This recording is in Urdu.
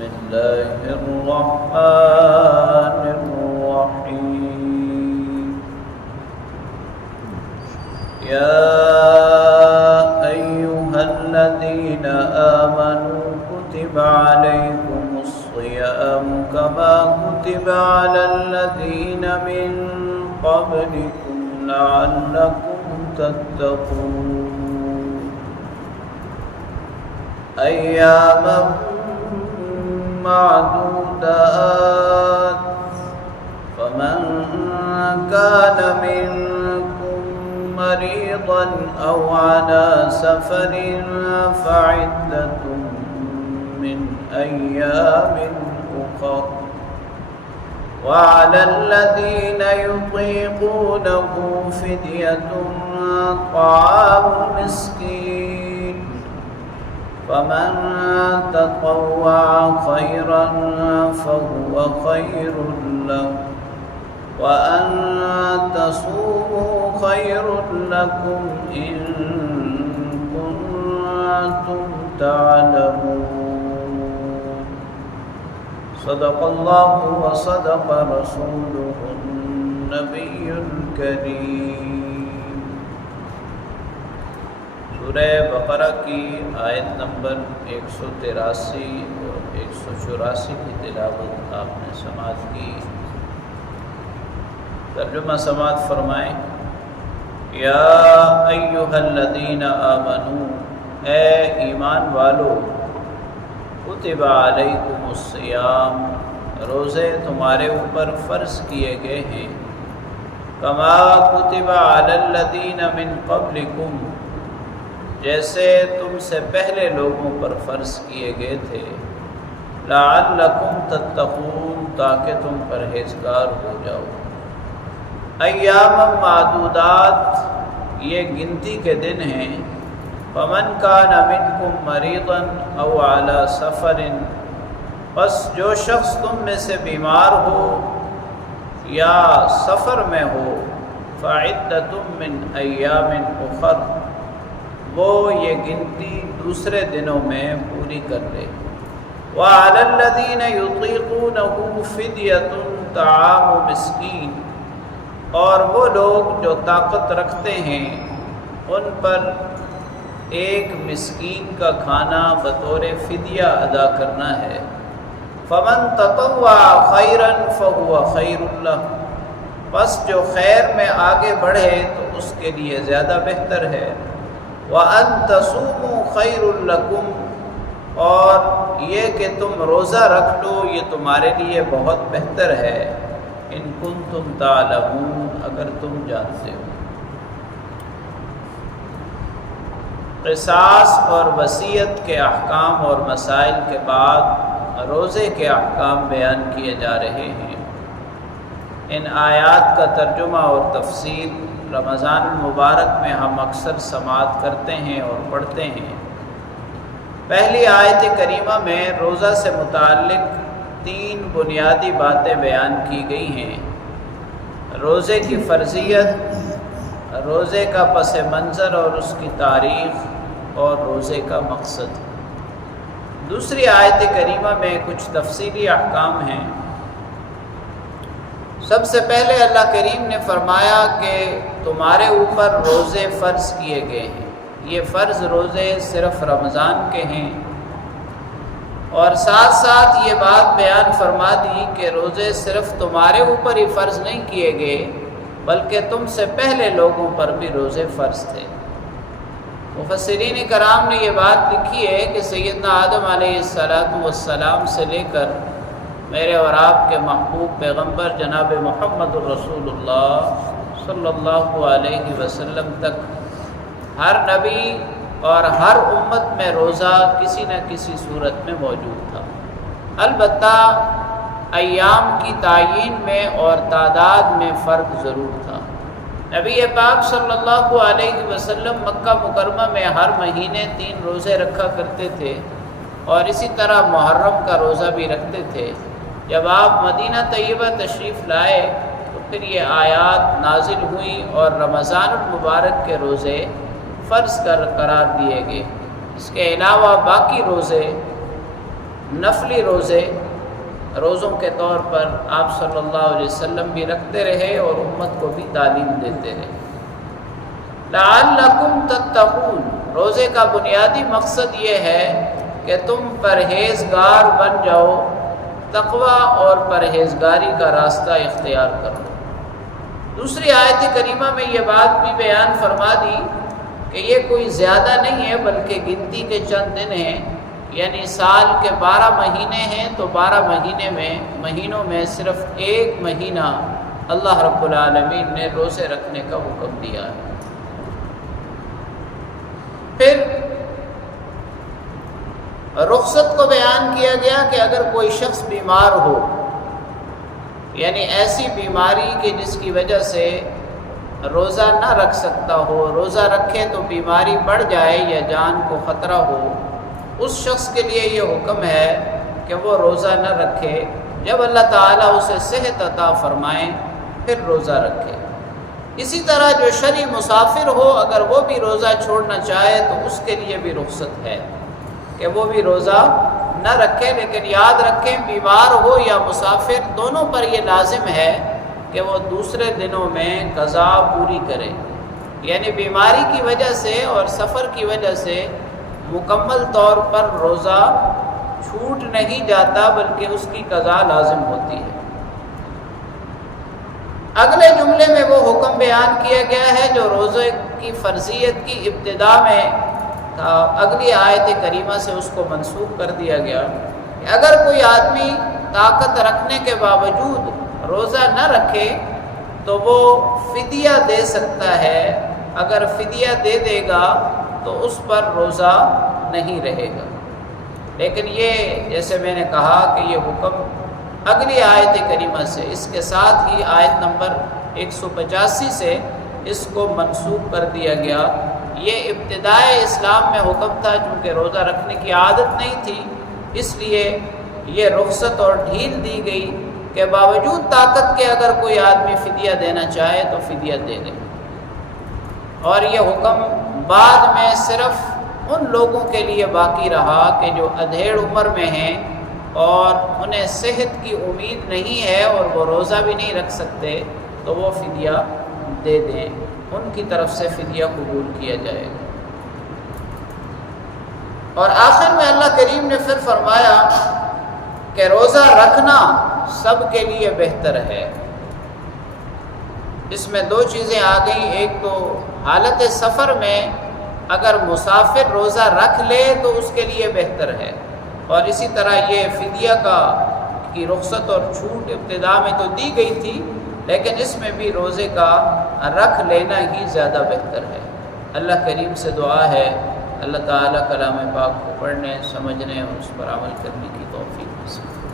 الله الرحمن الرحيم يا أيها الذين آمنوا كتب عليكم الصيام كما كتب على الذين من قبلكم لعلكم تتقون أياما معدودات فمن كان منكم مريضا أو على سفر فعدة من أيام أخر وعلى الذين يطيقونه فدية طعام مسكين فمن تطوع خيرا فهو خير له وأن تصوموا خير لكم إن كنتم تعلمون صدق الله وصدق رسوله النبي الكريم۔ سورہ بقرہ کی آیت نمبر 183 اور 184 کی تلاوت آپ نے سماعت کی۔ ترجمہ سماعت فرمائیں۔ یا ایھا الذین آمنوا، اے ایمان والو، کتب علیکم الصیام، روزے تمہارے اوپر فرض کیے گئے ہیں، کما کتب علی الذین من قبلکم، جیسے تم سے پہلے لوگوں پر فرض کیے گئے تھے، لعلکم تتقون، تاکہ تم پرہیزگار ہو جاؤ۔ ایام معدودات، یہ گنتی کے دن ہیں۔ فمن کان منکم مریضا او علی سفر، پس جو شخص تم میں سے بیمار ہو یا سفر میں ہو، فعدۃ من ایام اخر، وہ یہ گنتی دوسرے دنوں میں پوری کر لے۔ وعلی الذین یطیقونہ فدیۃ طعام مسکین، اور وہ لوگ جو طاقت رکھتے ہیں ان پر ایک مسکین کا کھانا بطور فدیہ ادا کرنا ہے۔ فمن تطوع خیرا فہو خیر لہ، پس جو خیر میں آگے بڑھے تو اس کے لیے زیادہ بہتر ہے۔ وَأَن تَصُومُوا خَيْرٌ لَكُمْ، اور یہ کہ تم روزہ رکھ لو یہ تمہارے لیے بہت بہتر ہے۔ ان کنتم تعلمون، اگر تم جانتے ہو۔ قصاص اور وصیت کے احکام اور مسائل کے بعد روزے کے احکام بیان کیے جا رہے ہیں۔ ان آیات کا ترجمہ اور تفسیر رمضان المبارک میں ہم اکثر سماعت کرتے ہیں اور پڑھتے ہیں۔ پہلی آیت کریمہ میں روزہ سے متعلق 3 بنیادی باتیں بیان کی گئی ہیں: روزے کی فرضیت، روزے کا پس منظر اور اس کی تاریخ، اور روزے کا مقصد۔ دوسری آیت کریمہ میں کچھ تفصیلی احکام ہیں۔ سب سے پہلے اللہ کریم نے فرمایا کہ تمہارے اوپر روزے فرض کیے گئے ہیں۔ یہ فرض روزے صرف رمضان کے ہیں، اور ساتھ ساتھ یہ بات بیان فرما دی کہ روزے صرف تمہارے اوپر ہی فرض نہیں کیے گئے بلکہ تم سے پہلے لوگوں پر بھی روزے فرض تھے۔ مفسرین کرام نے یہ بات لکھی ہے کہ سیدنا آدم علیہ السلام سے لے کر میرے اور آپ کے محبوب پیغمبر جناب محمد الرسول اللہ صلی اللہ علیہ وسلم تک ہر نبی اور ہر امت میں روزہ کسی نہ کسی صورت میں موجود تھا۔ البتہ ایام کی تعیین میں اور تعداد میں فرق ضرور تھا۔ نبی پاک صلی اللہ علیہ وسلم مکہ مکرمہ میں ہر مہینے 3 روزے رکھا کرتے تھے، اور اسی طرح محرم کا روزہ بھی رکھتے تھے۔ جب آپ مدینہ طیبہ تشریف لائے تو پھر یہ آیات نازل ہوئیں اور رمضان المبارک کے روزے فرض قرار دیے گئے۔ اس کے علاوہ باقی روزے نفلی روزوں کے طور پر آپ صلی اللہ علیہ وسلم بھی رکھتے رہے اور امت کو بھی تعلیم دیتے رہے۔ لعلکم تتقون، روزے کا بنیادی مقصد یہ ہے کہ تم پرہیزگار بن جاؤ، تقوی اور پرہیزگاری کا راستہ اختیار کرو۔ دوسری آیت کریمہ میں یہ بات بھی بیان فرما دی کہ یہ کوئی زیادہ نہیں ہے بلکہ گنتی کے چند دن ہیں، یعنی سال کے 12 مہینے ہیں تو 12 مہینوں میں صرف ایک مہینہ اللہ رب العالمین نے روزے رکھنے کا حکم دیا ہے۔ پھر رخصت کو بیان کیا گیا کہ اگر کوئی شخص بیمار ہو، یعنی ایسی بیماری کہ جس کی وجہ سے روزہ نہ رکھ سکتا ہو، روزہ رکھے تو بیماری بڑھ جائے یا جان کو خطرہ ہو، اس شخص کے لیے یہ حکم ہے کہ وہ روزہ نہ رکھے، جب اللہ تعالیٰ اسے صحت عطا فرمائے پھر روزہ رکھے۔ اسی طرح جو شرعی مسافر ہو، اگر وہ بھی روزہ چھوڑنا چاہے تو اس کے لیے بھی رخصت ہے کہ وہ بھی روزہ نہ رکھے، لیکن یاد رکھیں بیمار ہو یا مسافر دونوں پر یہ لازم ہے کہ وہ دوسرے دنوں میں قضا پوری کرے، یعنی بیماری کی وجہ سے اور سفر کی وجہ سے مکمل طور پر روزہ چھوٹ نہیں جاتا بلکہ اس کی قضا لازم ہوتی ہے۔ اگلے جملے میں وہ حکم بیان کیا گیا ہے جو روزے کی فرضیت کی ابتدا میں تھا، اگلی آیت کریمہ سے اس کو منسوخ کر دیا گیا کہ اگر کوئی آدمی طاقت رکھنے کے باوجود روزہ نہ رکھے تو وہ فدیہ دے سکتا ہے، اگر فدیہ دے دے گا تو اس پر روزہ نہیں رہے گا۔ لیکن یہ جیسے میں نے کہا کہ یہ حکم اگلی آیت کریمہ سے، اس کے ساتھ ہی آیت نمبر 185 سے اس کو منسوخ کر دیا گیا۔ یہ ابتدائے اسلام میں حکم تھا، چونکہ روزہ رکھنے کی عادت نہیں تھی، اس لیے یہ رخصت اور ڈھیل دی گئی کہ باوجود طاقت کے اگر کوئی آدمی فدیہ دینا چاہے تو فدیہ دے دے۔ اور یہ حکم بعد میں صرف ان لوگوں کے لیے باقی رہا کہ جو ادھیڑ عمر میں ہیں اور انہیں صحت کی امید نہیں ہے اور وہ روزہ بھی نہیں رکھ سکتے، تو وہ فدیہ دے دیں، ان کی طرف سے فدیہ قبول کیا جائے گا۔ اور آخر میں اللہ کریم نے پھر فرمایا کہ روزہ رکھنا سب کے لیے بہتر ہے۔ اس میں دو چیزیں آ گئیں، ایک تو حالت سفر میں اگر مسافر روزہ رکھ لے تو اس کے لیے بہتر ہے، اور اسی طرح یہ فدیہ کی رخصت اور چھوٹ ابتدا میں تو دی گئی تھی، لیکن اس میں بھی روزے کا رکھ لینا ہی زیادہ بہتر ہے۔ اللہ کریم سے دعا ہے اللہ تعالیٰ کلام پاک کو پڑھنے، سمجھنے اور اس پر عمل کرنے کی توفیق نصیب فرمائے۔